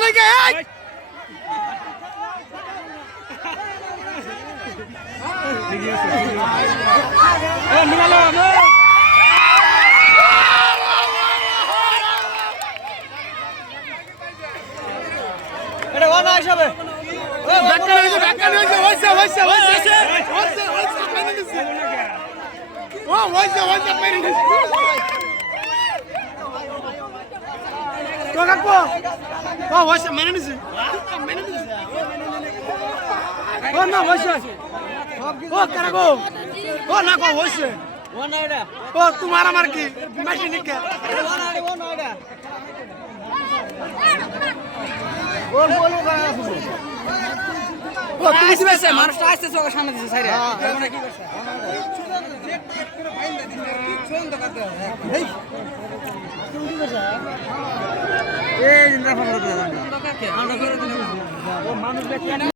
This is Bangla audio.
নাকি এটা ওনা হিসাবে তোমার আমার কি মেশিন মানুষটা আসছে চোখের সামনে দিচ্ছে সাইরে এই